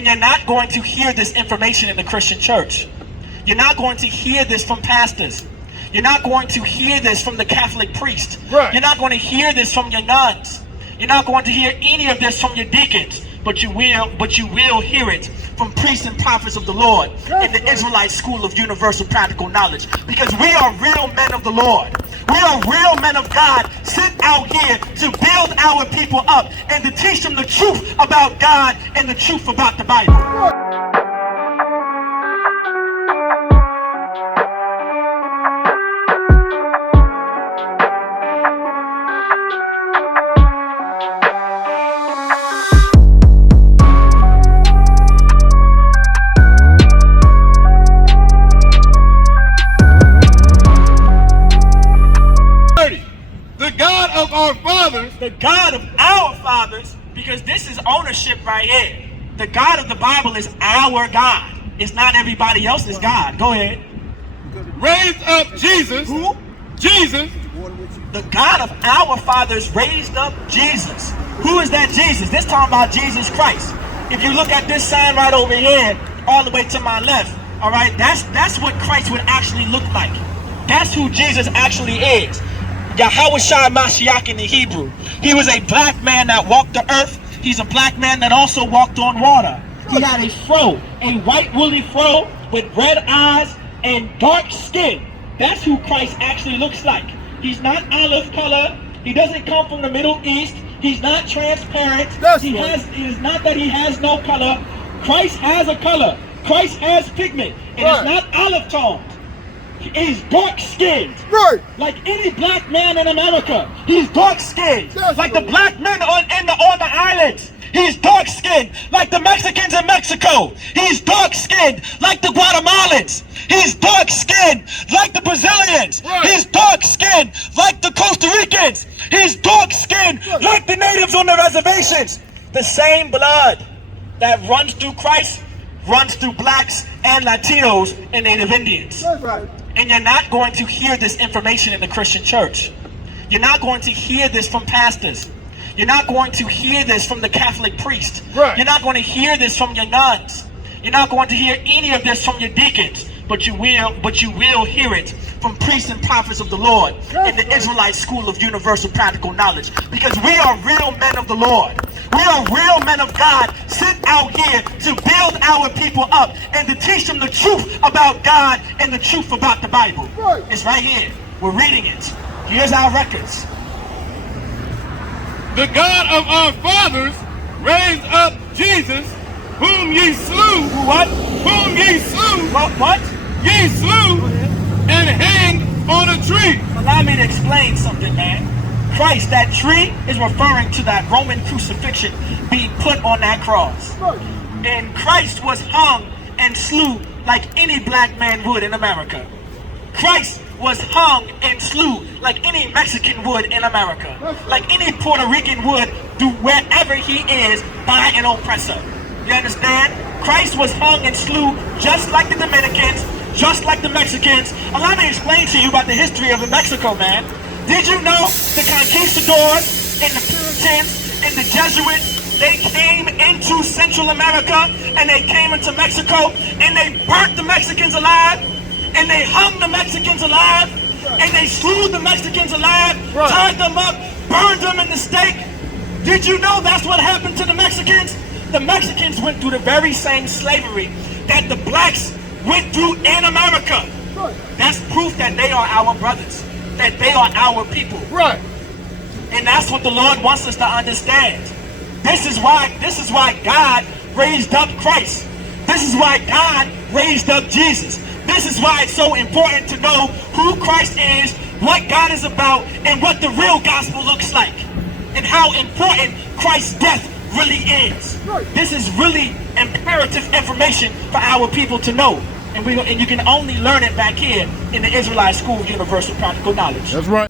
And you're not going to hear this information in the Christian church. You're not going to hear this from pastors. You're not going to hear this from the Catholic priest. Right. You're not going to hear this from your nuns. You're not going to hear any of this from your deacons. But you will hear it from priests and prophets of the Lord in the Israelite school of universal practical knowledge. Because we are real men of the Lord. We are real men of God sent out here to build our people up and to teach them the truth about God and the truth about the Bible. The God of our fathers, because this is ownership right here. The God of the Bible is our God. It's not everybody else's God. Go ahead. Raised up Jesus. Who? Jesus. The God of our fathers raised up Jesus. Who is that Jesus? This talking about Jesus Christ. If you look at this sign right over here, all the way to my left, all right, that's what Christ would actually look like. That's who Jesus actually is. Yahushua Mashiach in the Hebrew. He was a black man that walked the earth. He's a black man that also walked on water. He had a fro, a white woolly fro with red eyes and dark skin. That's who Christ actually looks like. He's not olive color. He doesn't come from the Middle East. He's not transparent. It is not that he has no color. Christ has a color. Christ has pigment. It is not olive toned. He's dark-skinned, right? Like any black man in America. He's dark-skinned, like the black men on the islands. He's dark-skinned, like the Mexicans in Mexico. He's dark-skinned, like the Guatemalans. He's dark-skinned, like the Brazilians. Right. He's dark-skinned, like the Costa Ricans. He's dark-skinned, like the natives on the reservations. The same blood that runs through Christ runs through blacks and Latinos and Native Indians. That's right. And you're not going to hear this information in the Christian church. You're not going to hear this from pastors. You're not going to hear this from the Catholic priest. Right. You're not going to hear this from your nuns. You're not going to hear any of this from your deacons. But you will hear it from priests and prophets of the Lord in the Israelite school of universal practical knowledge. Because we are real men of the Lord. We are real men of God sent out here to build our people up and to teach them the truth about God and the truth about the Bible. Right. It's right here. We're reading it. Here's our records. The God of our fathers raised up Jesus, whom ye slew. What? Whom ye slew. What? Ye slew and hanged on a tree. Allow me to explain something, man. Christ, that tree is referring to that Roman crucifixion being put on that cross. And Christ was hung and slew like any black man would in America. Christ was hung and slew like any Mexican would in America. Like any Puerto Rican would do wherever he is by an oppressor. You understand? Christ was hung and slew just like the Dominicans, just like the Mexicans. Allow me to explain to you about the history of Mexico, man. Did you know the conquistadors and the Puritans and the Jesuits, they came into Central America and they came into Mexico and they burnt the Mexicans alive and they hung the Mexicans alive and they slew the Mexicans alive, tied them up, burned them in the stake. Did you know that's what happened to the Mexicans? The Mexicans went through the very same slavery that the blacks went through in America. That's proof that they are our brothers, that they are our people. Right. And that's what the Lord wants us to understand. This is why God raised up Christ. This is why God raised up Jesus. This is why it's so important to know who Christ is, what God is about, and what the real gospel looks like, and how important Christ's death really is. This is really imperative information for our people to know. And you can only learn it back here in the Israelite School of Universal Practical Knowledge. That's right.